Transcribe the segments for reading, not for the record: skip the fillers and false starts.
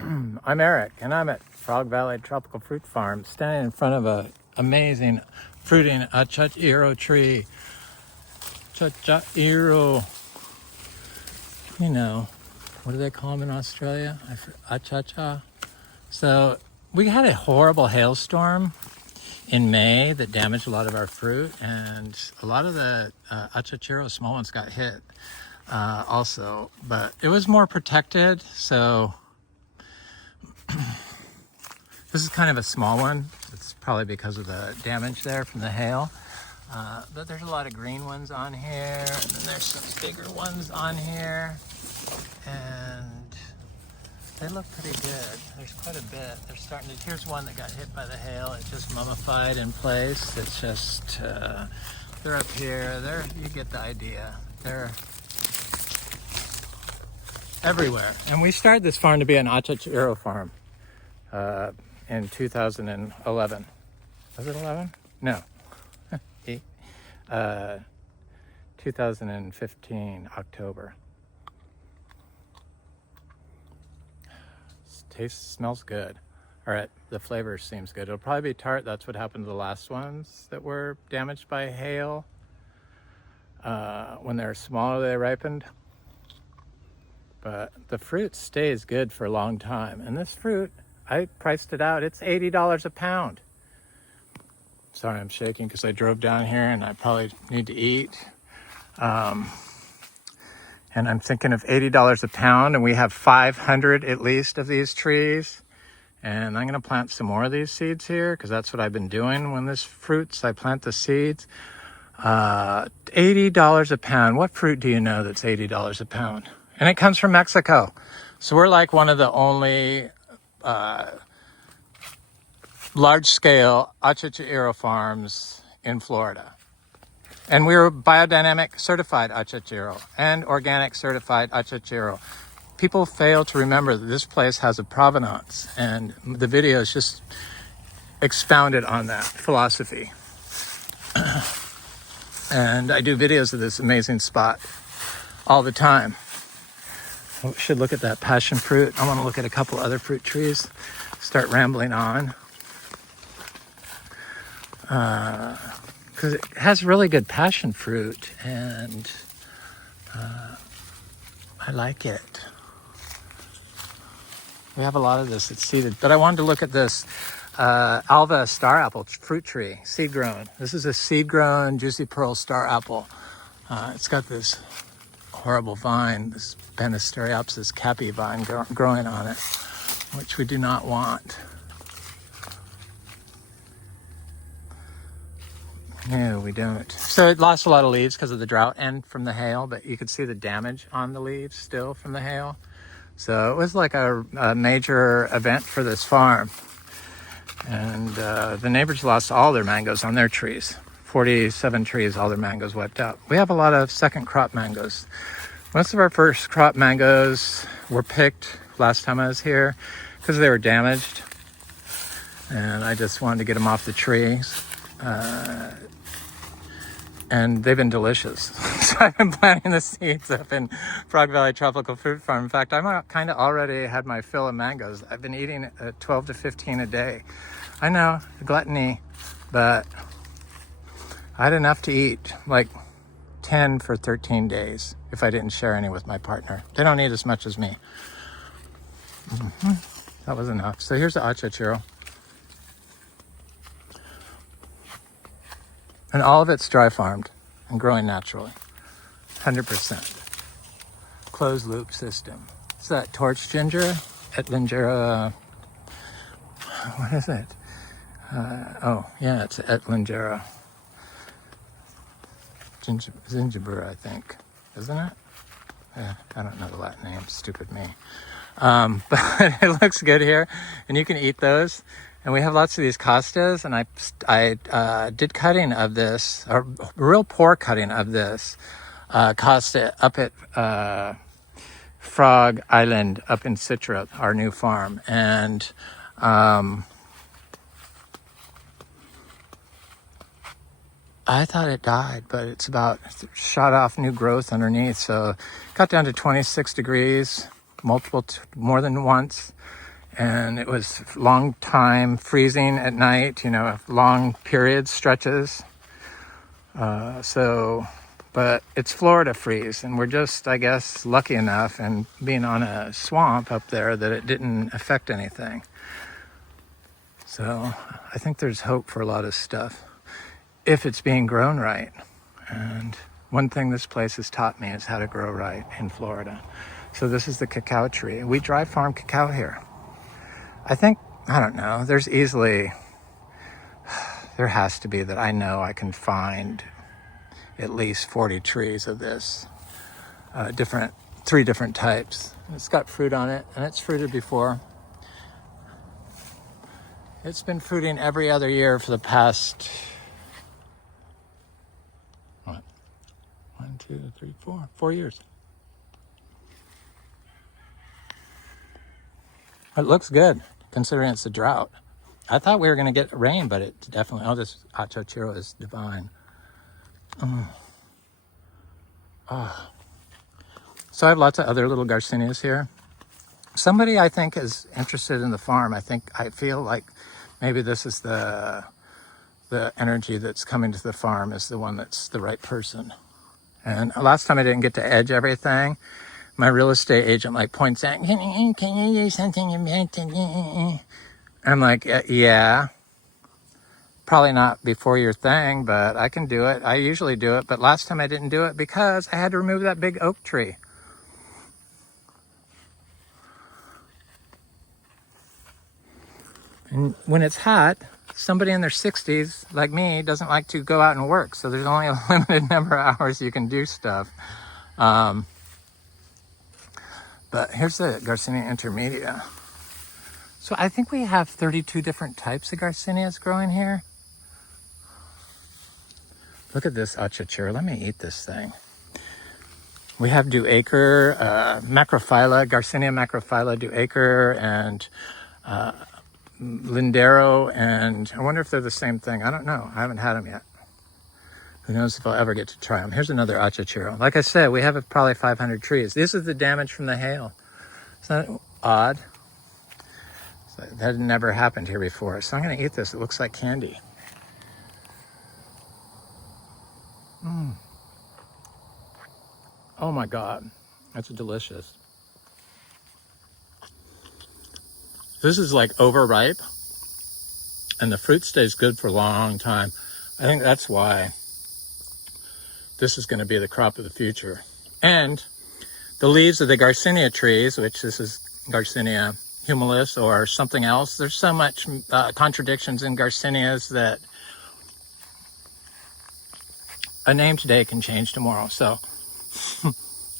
I'm Eric, and I'm at Frog Valley Tropical Fruit Farm, standing in front of an amazing fruiting Achachairu tree. Achachairu, you know, what do they call them in Australia? Achacha. So we had a horrible hailstorm in May that damaged a lot of our fruit, and a lot of the Achachairu small ones got hit also, but it was more protected, so this is kind of a small one. It's probably because of the damage there from the hail. But there's a lot of green ones on here, and then there's some bigger ones on here. And they look pretty good. There's quite a bit. They're starting to, here's one that got hit by the hail. It just mummified in place. It's just, they're up here. You get the idea. They're everywhere. And we started this farm to be an Achachairu farm. In 2011. Was it 11? No. 2015, October. Smells good. All right, the flavor seems good. It'll probably be tart. That's what happened to the last ones that were damaged by hail. When they're smaller, they ripened. But the fruit stays good for a long time. And this fruit, I priced it out. It's $80 a pound. Sorry, I'm shaking because I drove down here and I probably need to eat. And I'm thinking of $80 a pound, and we have 500 at least of these trees. And I'm going to plant some more of these seeds here because that's what I've been doing when this fruits. I plant the seeds. $80 a pound. What fruit do you know that's $80 a pound? And it comes from Mexico. So we're like one of the only large-scale Achachairu farms in Florida. And we're biodynamic certified Achachairu and organic certified Achachairu. People fail to remember that this place has a provenance, and the video is just expounded on that philosophy. And I do videos of this amazing spot all the time. I should look at that passion fruit. I want to look at a couple other fruit trees. Start rambling on. Because it has really good passion fruit, and I like it. We have a lot of this that's seeded, but I wanted to look at this Alva star apple fruit tree, seed grown. This is a seed grown juicy pearl star apple. It's got this horrible vine, this Banisteriopsis capi vine growing on it, which we do not want. No, we don't. So it lost a lot of leaves because of the drought and from the hail, but you could see the damage on the leaves still from the hail. So it was like a major event for this farm. And the neighbors lost all their mangoes on their trees. 47 trees, all their mangoes wiped out. We have a lot of second crop mangoes. Most of our first crop mangoes were picked last time I was here because they were damaged. And I just wanted to get them off the trees. And they've been delicious. So I've been planting the seeds up in Frog Valley Tropical Fruit Farm. In fact, I'm kind of already had my fill of mangoes. I've been eating 12 to 15 a day. I know, gluttony, but I had enough to eat, like 10 for 13 days if I didn't share any with my partner. They don't eat as much as me. That was enough. So here's the Achachairu. And all of it's dry farmed and growing naturally. 100%. Closed loop system. It's that torch ginger, Etlingera. What is it? It's Etlingera. Gingiber, I think. Isn't it? I don't know the Latin name. Stupid me. But it looks good here. And you can eat those. And we have lots of these costas, and I did cutting of this, a real poor cutting of this costa up at Frog Island up in Citra, our new farm. And I thought it died, but it's about shot off new growth underneath. So got down to 26 degrees, more than once. And it was long time freezing at night, you know, long periods, stretches. But it's Florida freeze, and we're just, I guess, lucky enough and being on a swamp up there that it didn't affect anything. So I think there's hope for a lot of stuff if it's being grown right. And one thing this place has taught me is how to grow right in Florida. So this is the cacao tree. We dry farm cacao here. I think, I don't know, there has to be that I know I can find at least 40 trees of this, three different types. It's got fruit on it, and it's fruited before. It's been fruiting every other year for the past, 4 years. It looks good, considering it's a drought. I thought we were going to get rain, but it definitely, this Achachairu is divine. So I have lots of other little Garcinias here. Somebody I think is interested in the farm. I feel like maybe this is the energy that's coming to the farm is the one that's the right person. And last time I didn't get to edge everything. My real estate agent points out, can you use something? I'm like, yeah, probably not before your thing, but I can do it. I usually do it, but last time I didn't do it because I had to remove that big oak tree. And when it's hot, somebody in their 60s, like me, doesn't like to go out and work. So there's only a limited number of hours you can do stuff. But here's the Garcinia intermedia. So I think we have 32 different types of Garcinias growing here. Look at this Achachairu. Let me eat this thing. We have Duacre, Macrophylla, Garcinia macrophylla, Duacre, and Lindero, and I wonder if they're the same thing. I don't know. I haven't had them yet. Who knows if I'll ever get to try them. Here's another Achachairu. Like I said, we have probably 500 trees. This is the damage from the hail. Isn't that odd? So that had never happened here before. So I'm going to eat this. It looks like candy. Oh my God. That's delicious. This is overripe, and the fruit stays good for a long time. I think that's why this is going to be the crop of the future. And the leaves of the Garcinia trees, which this is Garcinia humilis or something else. There's so much contradictions in Garcinias that a name today can change tomorrow. So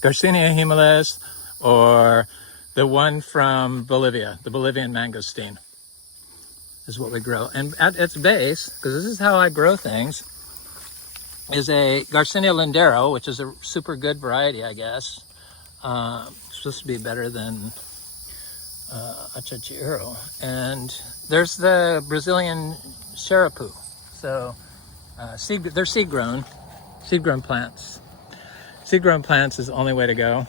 Garcinia humilis, or the one from Bolivia, the Bolivian mangosteen, is what we grow. And at its base, because this is how I grow things, is a Garcinia lindero, which is a super good variety, I guess. Supposed to be better than Achachairu. And there's the Brazilian xerapu. So they're seed-grown plants. Seed-grown plants is the only way to go.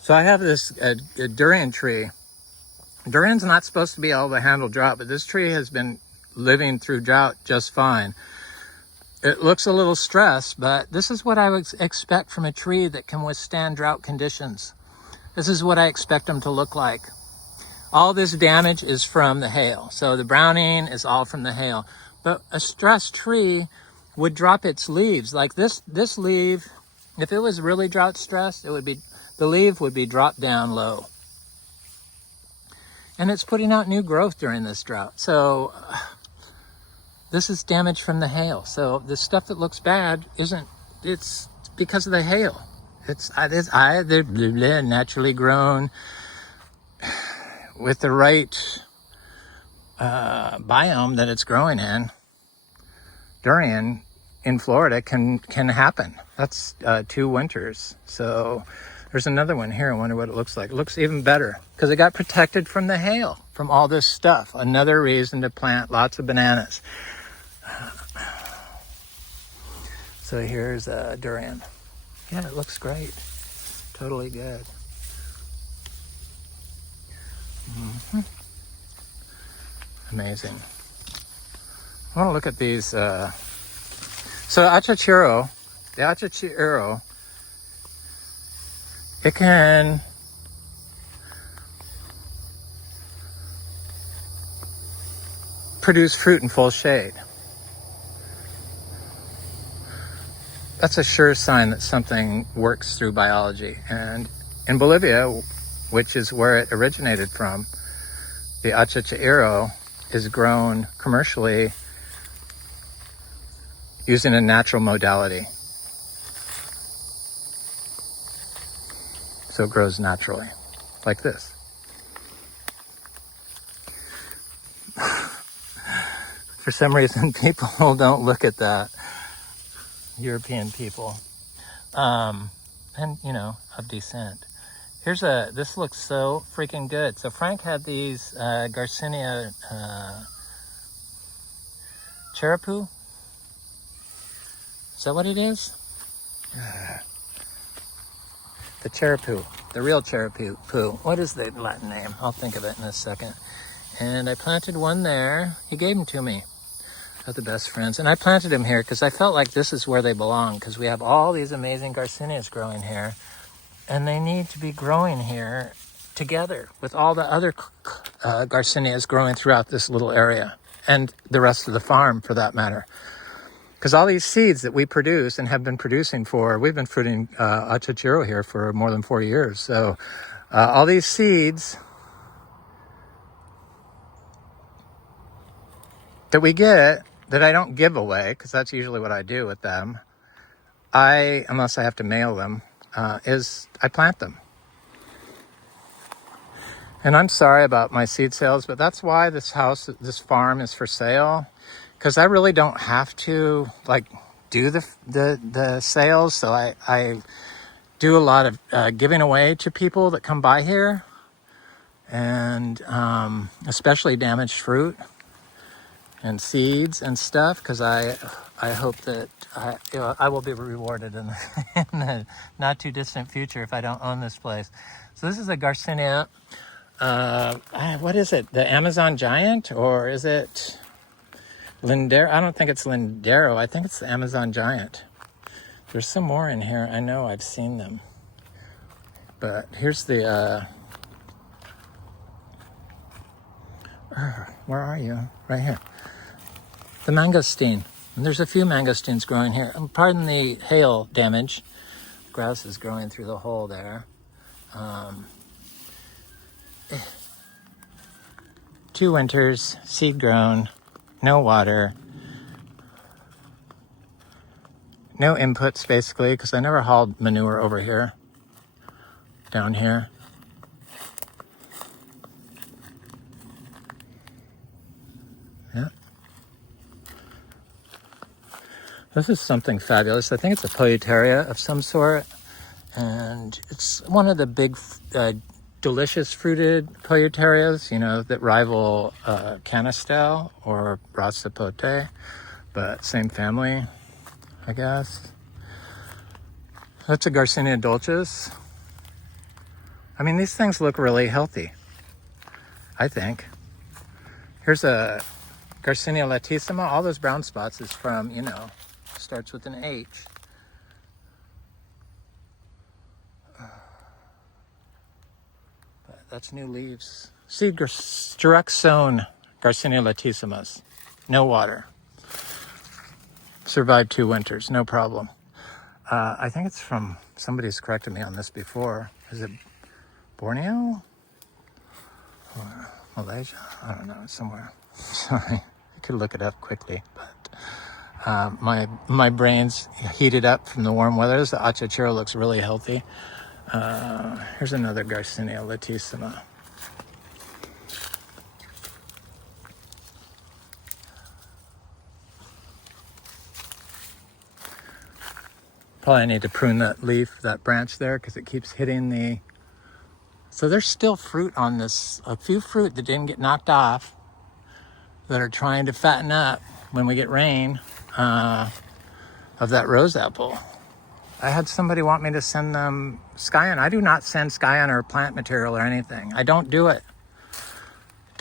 So I have this a durian tree. Durian's not supposed to be able to handle drought, but this tree has been living through drought just fine. It looks a little stressed, but this is what I would expect from a tree that can withstand drought conditions. This is what I expect them to look like. All this damage is from the hail. So the browning is all from the hail. But a stressed tree would drop its leaves. Like this leaf, if it was really drought stressed, the leaf would be dropped down low. And it's putting out new growth during this drought. So this is damage from the hail. So the stuff that looks bad it's because of the hail. They're naturally grown with the right biome that it's growing in. Durian in Florida can happen. That's 2 winters. So there's another one here. I wonder what it looks like. It looks even better because it got protected from the hail, from all this stuff. Another reason to plant lots of bananas. So here's a durian. Yeah, it looks great. Totally good. Amazing. I want to look at these. So Achachairu, the Achachairu, it can produce fruit in full shade. That's a sure sign that something works through biology. And in Bolivia, which is where it originated from, the Achachairu is grown commercially using a natural modality. So it grows naturally, like this. For some reason, people don't look at that. European people, and you know, of descent. This looks so freaking good. So Frank had these Garcinia Charapu. Is that what it is? The Charapu, the real Charapu. What is the Latin name? I'll think of it in a second. And I planted one there. He gave them to me. Of the best friends. And I planted them here because I felt like this is where they belong, because we have all these amazing Garcinias growing here, and they need to be growing here together with all the other Garcinias growing throughout this little area, and the rest of the farm for that matter. Because all these seeds that we produce and have been producing we've been fruiting Achachairu here for more than 4 years. So all these seeds that we get, that I don't give away, because that's usually what I do with them, unless I have to mail them, is I plant them. And I'm sorry about my seed sales, but that's why this farm is for sale, because I really don't have to do the sales. So I do a lot of giving away to people that come by here, and especially damaged fruit and seeds and stuff, because I hope that I will be rewarded in the not too distant future if I don't own this place. So this is a Garcinia. What is it? The Amazon giant, or is it Lindero? I don't think it's Lindero. I think it's the Amazon giant. There's some more in here. I know I've seen them, but here's the. Where are you? Right here. The mangosteen. And there's a few mangosteens growing here. Pardon the hail damage. Grass is growing through the hole there. 2 winters, seed grown, no water, no inputs basically, because I never hauled manure over here, down here. Yeah. This is something fabulous. I think it's a Polyteria of some sort, and it's one of the big, delicious fruited Polyterias, you know, that rival Canistel or Rasapote, but same family, I guess. That's a Garcinia dulcis. I mean, these things look really healthy, I think. Here's a Garcinia latissima. All those brown spots is from, you know, starts with an H. But that's new leaves. Seed direct sown Garcinia latissimas. No water. Survived 2 winters, no problem. I think it's from, somebody's corrected me on this before. Is it Borneo? Or Malaysia? I don't know, somewhere. Sorry, I could look it up quickly, but my brain's heated up from the warm weather. The Achachairu looks really healthy. Here's another Garcinia latissima. Probably need to prune that leaf, that branch there, because it keeps hitting the... So there's still fruit on this, a few fruit that didn't get knocked off, that are trying to fatten up when we get rain, of that rose apple. I had somebody want me to send them scion. I do not send scion or plant material or anything. I don't do it.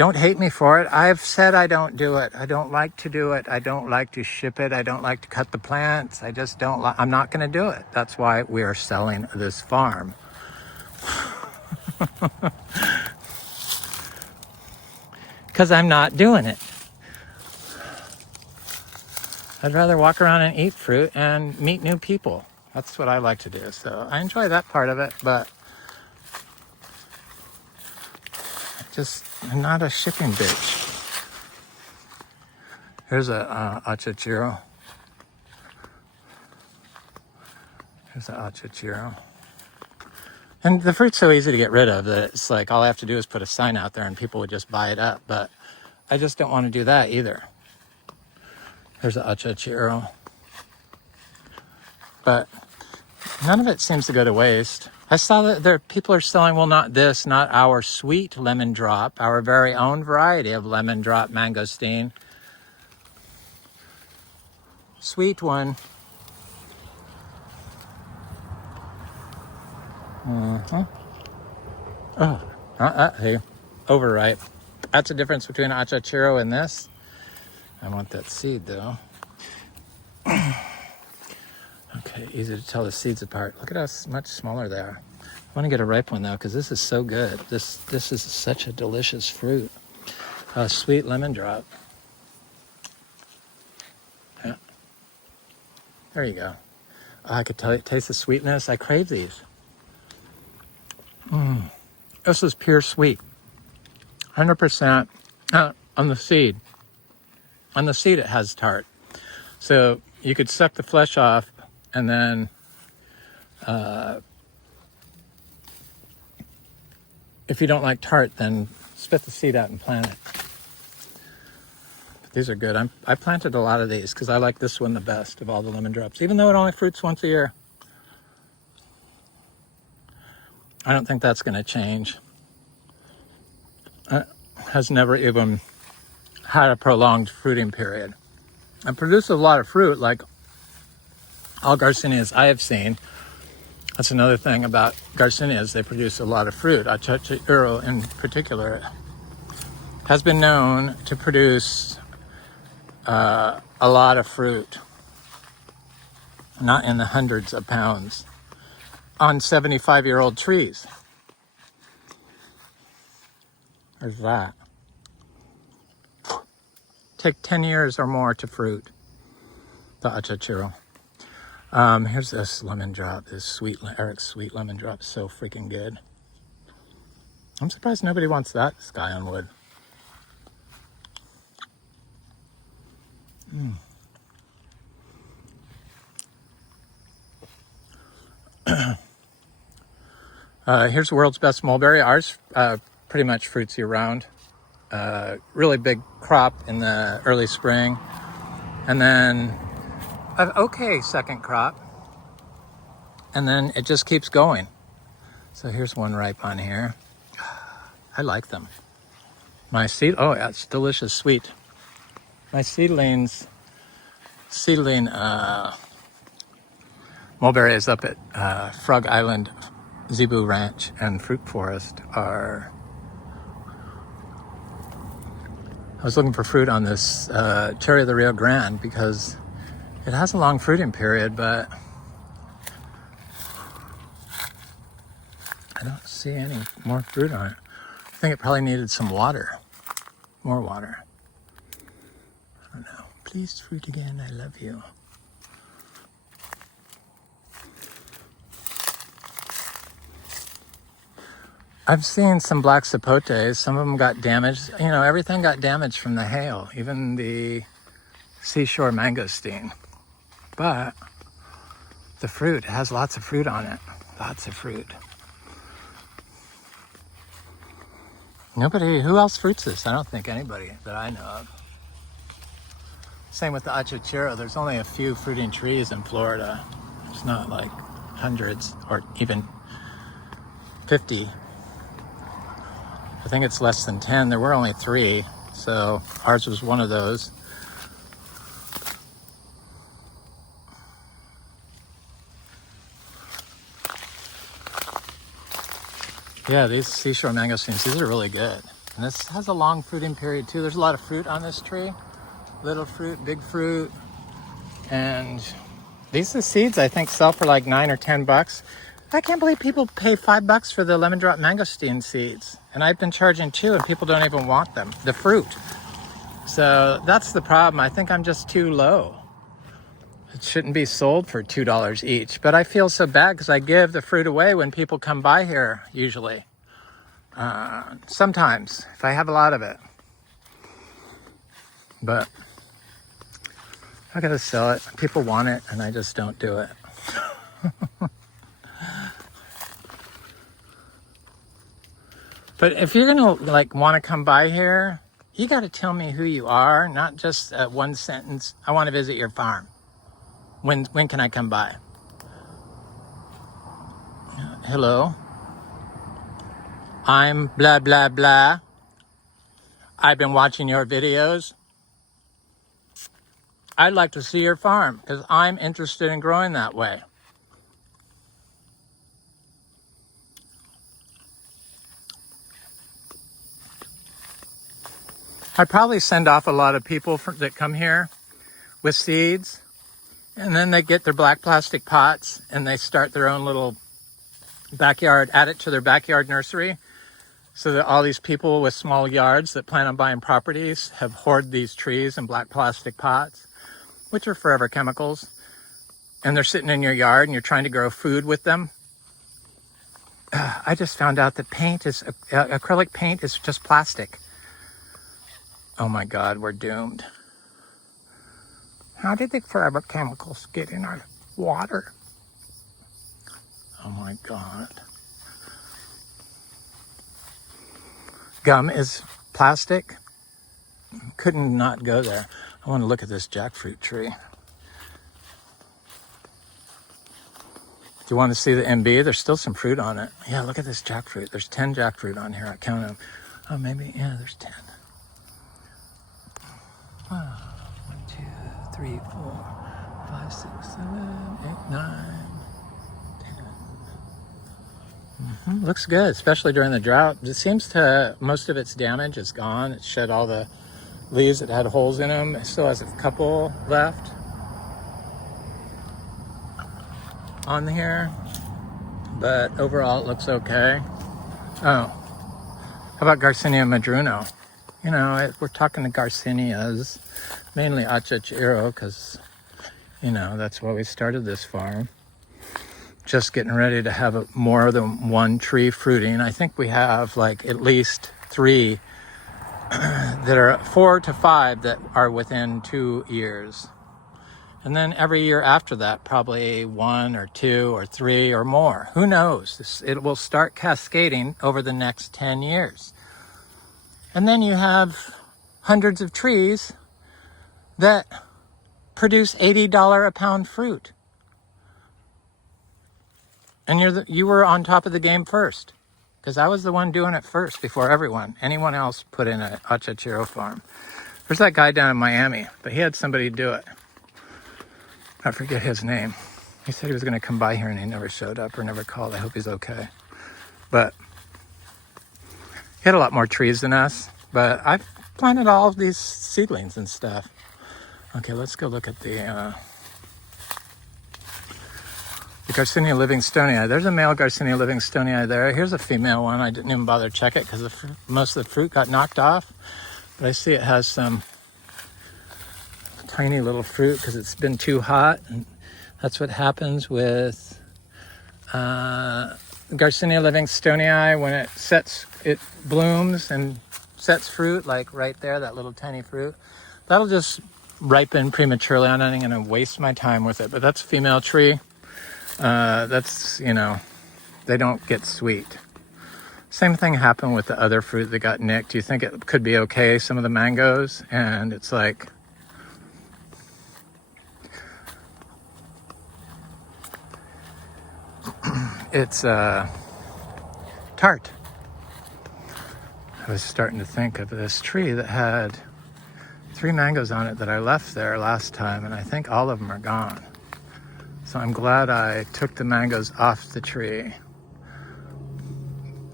Don't hate me for it. I've said I don't do it. I don't like to do it. I don't like to ship it. I don't like to cut the plants. I just don't like, I'm not going to do it. That's why we are selling this farm. Because I'm not doing it. I'd rather walk around and eat fruit and meet new people. That's what I like to do. So I enjoy that part of it, but I'm not a shipping bitch. Here's a Achachairu. Here's an Achachairu. And the fruit's so easy to get rid of that it's like all I have to do is put a sign out there and people would just buy it up. But I just don't want to do that either. Here's an Achachairu. But none of it seems to go to waste. I saw that people are selling, well, not our sweet lemon drop, our very own variety of lemon drop mangosteen. Sweet one. Mm-hmm. Oh, hey, overripe. That's the difference between Achachairu and this. I want that seed though. Okay, easy to tell the seeds apart. Look at how much smaller they are. I want to get a ripe one though, because this is so good. This is such a delicious fruit. Sweet lemon drop. Yeah. There you go. I could taste the sweetness. I crave these. This is pure sweet. 100% on the seed. On the seed it has tart. So you could suck the flesh off and then if you don't like tart, then spit the seed out and plant it. But these are good. I planted a lot of these because I like this one the best of all the lemon drops, even though it only fruits once a year. I don't think that's going to change. Has never even had a prolonged fruiting period. And produces a lot of fruit, like all Garcinias I have seen. That's another thing about Garcinias. They produce a lot of fruit. Achachairu in particular has been known to produce a lot of fruit. Not in the hundreds of pounds. On 75-year-old trees. There's that. Take 10 years or more to fruit. The Achachairu. Here's this lemon drop. This Eric's sweet lemon drop. So freaking good. I'm surprised nobody wants that sky on wood. Here's the world's best mulberry. Ours pretty much fruits year round. Really big crop in the early spring. And then an okay second crop. And then it just keeps going. So here's one ripe on here. I like them. My seed, oh yeah, it's delicious sweet. My seedling mulberries up at Frog Island Zebu Ranch and Fruit Forest are... I was looking for fruit on this Cherry of the Rio Grande because it has a long fruiting period, but I don't see any more fruit on it. I think it probably needed some water, more water. I don't know. Please, fruit again, I love you. I've seen some black sapotes. Some of them got damaged. You know, everything got damaged from the hail, even the seashore mangosteen. But the fruit has lots of fruit on it. Lots of fruit. Nobody, who else fruits this? I don't think anybody that I know of. Same with the Achachairu. There's only a few fruiting trees in Florida. It's not like hundreds or even 50. I think it's less than 10. There were only 3, so ours was one of those. Yeah, these seashore mangosteens, these are really good. And this has a long fruiting period too. There's a lot of fruit on this tree. Little fruit, big fruit. And these are seeds I think sell for like $9 or $10. I can't believe people pay $5 for the lemon drop mangosteen seeds. And I've been charging $2 and people don't even want them, the fruit. So that's the problem. I think I'm just too low. It shouldn't be sold for $2 each. But I feel so bad because I give the fruit away when people come by here, usually. Sometimes, if I have a lot of it. But I gotta sell it. People want it and I just don't do it. But if you're gonna like want to come by here, you gotta tell me who you are, not just one sentence. I want to visit your farm. When can I come by? Hello. I'm blah, blah, blah. I've been watching your videos. I'd like to see your farm because I'm interested in growing that way. I probably send off a lot of people that come here with seeds, and then they get their black plastic pots and they start their own little backyard, add it to their backyard nursery, so that all these people with small yards that plan on buying properties have hoarded these trees in black plastic pots, which are forever chemicals, and they're sitting in your yard and you're trying to grow food with them. I just found out that acrylic paint is just plastic. Oh my God, we're doomed. How did the forever chemicals get in our water? Oh my God. Gum is plastic. Couldn't not go there. I want to look at this jackfruit tree. Do you want to see the MB? There's still some fruit on it. Yeah, look at this jackfruit. There's 10 jackfruit on here. I count them. Oh, maybe, yeah, there's 10. 1, 2, 3, 4, 5, 6, 7, 8, 9, 10. Looks good, especially during the drought. It seems to, most of its damage is gone. It shed all the leaves that had holes in them. It still has a couple left on here, but overall it looks okay. Oh, how about Garcinia madruno? You know, we're talking to Garcinias, mainly Achachairu, because, you know, that's why we started this farm. Just getting ready to have more than one tree fruiting. I think we have like at least 3 that are 4 to 5 that are within 2 years. And then every year after that, probably 1 or 2 or 3 or more. Who knows? It will start cascading over the next 10 years. And then you have hundreds of trees that produce $80 a pound fruit. And you were on top of the game first, because I was the one doing it first before anyone else put in an Achachairu farm. There's that guy down in Miami, but he had somebody do it. I forget his name. He said he was going to come by here and he never showed up or never called. I hope he's okay. But he had a lot more trees than us, but I've planted all of these seedlings and stuff. Okay, let's go look at the Garcinia Livingstonii. There's a male Garcinia Livingstonii there. Here's a female one. I didn't even bother to check it because most of the fruit got knocked off. But I see it has some tiny little fruit because it's been too hot. And that's what happens with Garcinia Livingstonii when it blooms and sets fruit, like right there, that little tiny fruit. That'll just ripen prematurely. I'm not even going to waste my time with it. But that's a female tree. That's, you know, they don't get sweet. Same thing happened with the other fruit that got nicked. You think it could be okay, some of the mangoes, and it's like, it's tart. I was starting to think of this tree that had 3 mangoes on it that I left there last time, and I think all of them are gone. So I'm glad I took the mangoes off the tree.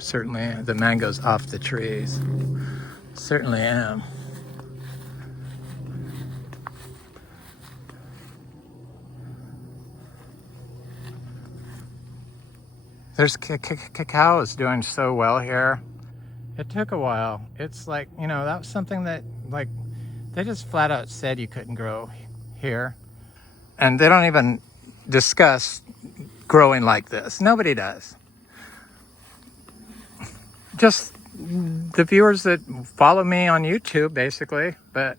certainly the mangoes off the trees. Certainly am. There's cacao is doing so well here. It took a while. It's like, you know, that was something that, like, they just flat out said you couldn't grow here. And they don't even discuss growing like this. Nobody does. Just the viewers that follow me on YouTube, basically. But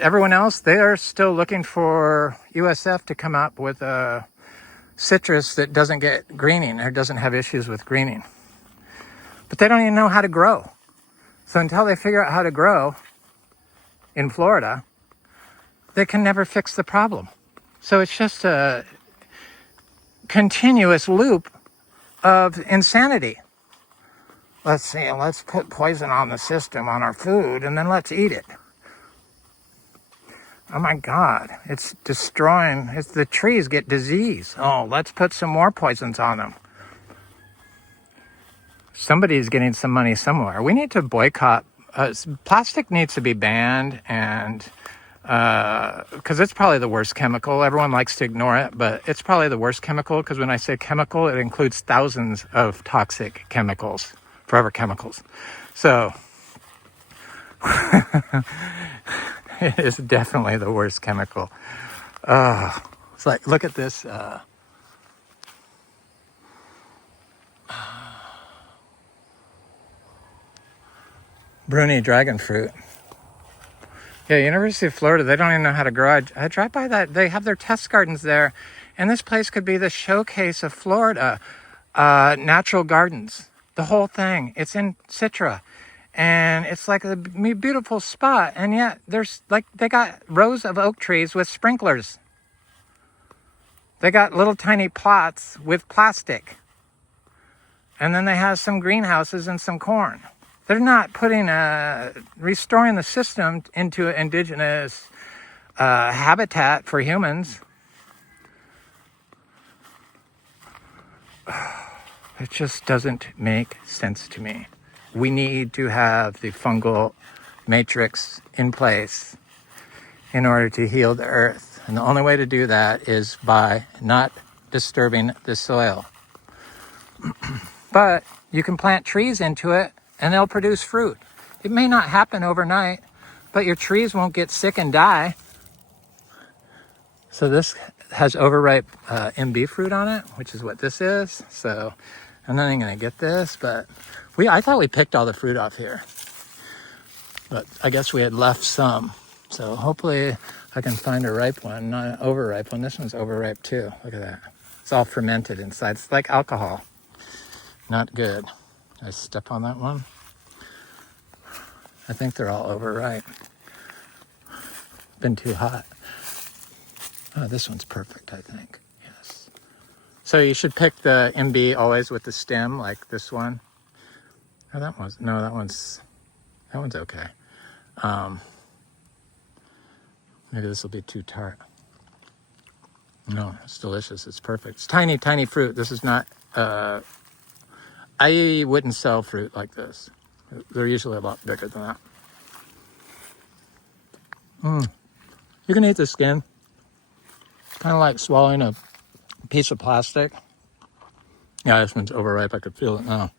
everyone else, they are still looking for USF to come up with a citrus that doesn't get greening or doesn't have issues with greening. But they don't even know how to grow. So until they figure out how to grow in Florida, they can never fix the problem. So it's just a continuous loop of insanity. Let's see, let's put poison on the system, on our food, and then let's eat it. Oh my God, it's destroying, the trees get disease. Oh, let's put some more poisons on them. Somebody's getting some money somewhere. We need to boycott, plastic needs to be banned, and because it's probably the worst chemical. Everyone likes to ignore it, but it's probably the worst chemical, because when I say chemical, it includes thousands of toxic chemicals, forever chemicals. So it is definitely the worst chemical. It's like, look at this. Bruni dragon fruit. Yeah, University of Florida, they don't even know how to grow. I drive by that. They have their test gardens there. And this place could be the showcase of Florida. Natural gardens. The whole thing. It's in Citra. And it's like a beautiful spot. And yet, there's like, they got rows of oak trees with sprinklers. They got little tiny plots with plastic. And then they have some greenhouses and some corn. They're not putting restoring the system into indigenous habitat for humans. It just doesn't make sense to me. We need to have the fungal matrix in place in order to heal the earth. And the only way to do that is by not disturbing the soil. But you can plant trees into it and they'll produce fruit. It may not happen overnight, but your trees won't get sick and die. So this has overripe MB fruit on it, which is what this is. So I'm not even gonna get this, but I thought we picked all the fruit off here. But I guess we had left some. So hopefully I can find a ripe one, not an overripe one. This one's overripe too, look at that. It's all fermented inside, it's like alcohol. Not good. I step on that one. I think they're all overripe. Been too hot. Oh, this one's perfect, I think. Yes. So you should pick the MB always with the stem, like this one. Oh, that one's okay. Maybe this will be too tart. No, it's delicious. It's perfect. It's tiny, tiny fruit. This is not. I wouldn't sell fruit like this. They're usually a lot bigger than that. You can eat the skin. Kind of like swallowing a piece of plastic. Yeah, this one's overripe. I could feel it now.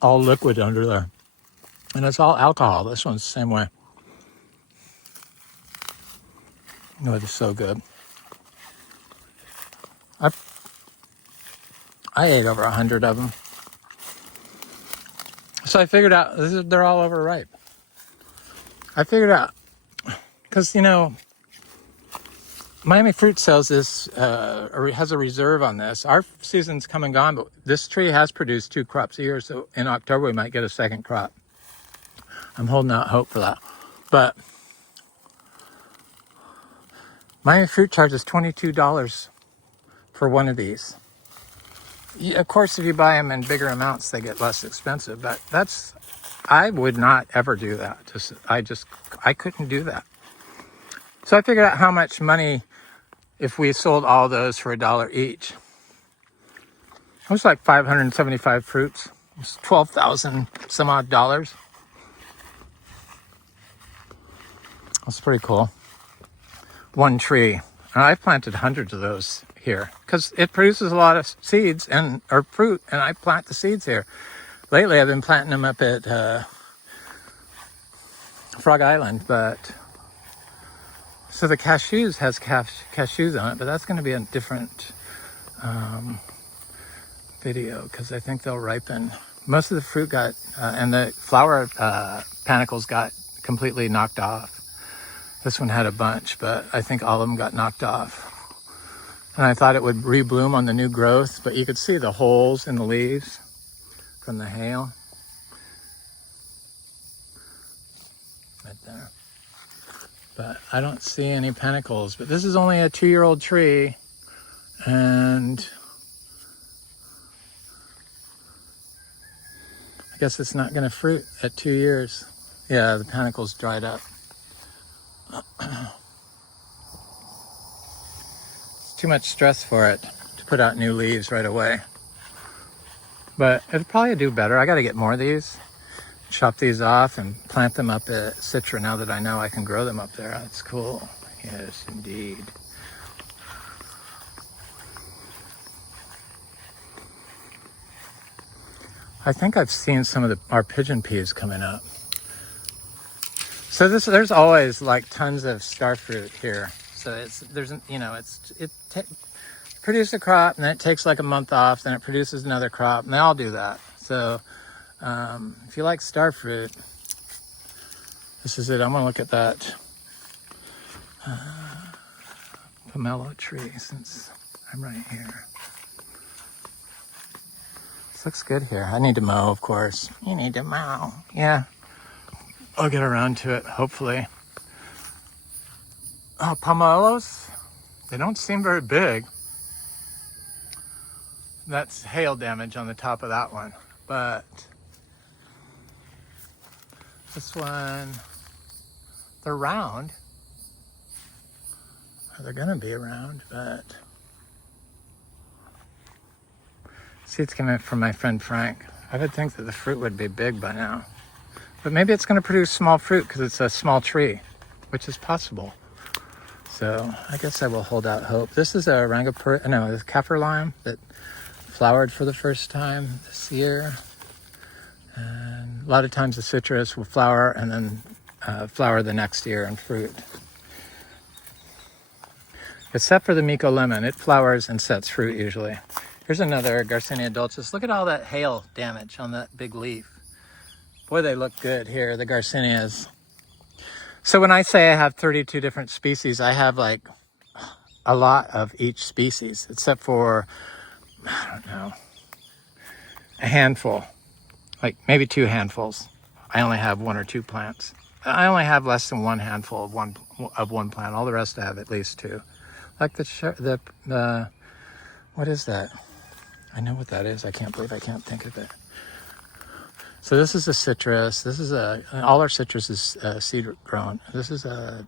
All liquid under there. And it's all alcohol. This one's the same way. Oh, it is so good. I ate over 100 of them. So I figured out, they're all overripe. I figured out, because, you know, Miami Fruit sells this, or has a reserve on this. Our season's come and gone, but this tree has produced 2 crops a year, so in October we might get a second crop. I'm holding out hope for that. But Miami Fruit charges $22 for one of these. Of course, if you buy them in bigger amounts, they get less expensive, but I would not ever do that. I couldn't do that. So I figured out how much money if we sold all those for $1 each. It was like 575 fruits. It's 12,000 some odd dollars. That's pretty cool. One tree. And I've planted hundreds of those here because it produces a lot of seeds or fruit, and I plant the seeds here. Lately, I've been planting them up at Frog Island, but so the cashews has cashews on it, but that's going to be a different video because I think they'll ripen. Most of the fruit got and the flower panicles got completely knocked off. This one had a bunch, but I think all of them got knocked off. And I thought it would rebloom on the new growth, but you could see the holes in the leaves from the hail. Right there. But I don't see any panicles. But this is only a 2-year-old tree, and I guess it's not going to fruit at 2 years. Yeah, the panicles dried up. It's too much stress for it to put out new leaves right away. But it'll probably do better. I got to get more of these. Chop these off and plant them up at Citra now that I know I can grow them up there. That's cool. Yes, indeed. I think I've seen some of our pigeon peas coming up. So there's always like tons of star fruit here. So it produces a crop, and then it takes like a month off, then it produces another crop, and they all do that. So if you like star fruit, this is it. I'm gonna look at that pomelo tree since I'm right here. This looks good here. I need to mow, of course. You need to mow. Yeah. I'll get around to it, hopefully. Oh, pomelos, they don't seem very big. That's hail damage on the top of that one. But this one, they're round. Or they're gonna be round, but seeds came in from my friend Frank. I would think that the fruit would be big by now. But maybe it's going to produce small fruit because it's a small tree, which is possible. So I guess I will hold out hope. This is a this kaffir lime that flowered for the first time this year. And a lot of times the citrus will flower and then flower the next year and fruit. Except for the Miko lemon, it flowers and sets fruit usually. Here's another Garcinia dulcis. Look at all that hail damage on that big leaf. Boy, they look good here, the Garcinias. So when I say I have 32 different species, I have like a lot of each species, except for, I don't know, a handful, like maybe 2 handfuls. I only have 1 or 2 plants. I only have less than 1 handful of one plant. All the rest I have at least 2. Like the what is that? I know what that is. I can't believe I can't think of it. So this is a citrus. This is all our citrus is seed grown. This is a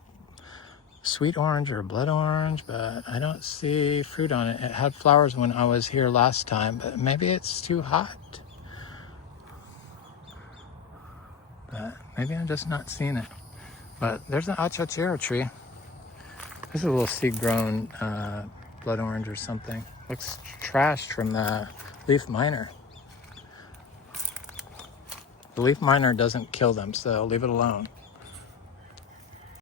sweet orange or a blood orange, but I don't see fruit on it. It had flowers when I was here last time, but maybe it's too hot. But maybe I'm just not seeing it. But there's an Achachairu tree. This is a little seed grown blood orange or something. Looks trashed from the leaf miner. The leaf miner doesn't kill them, so leave it alone.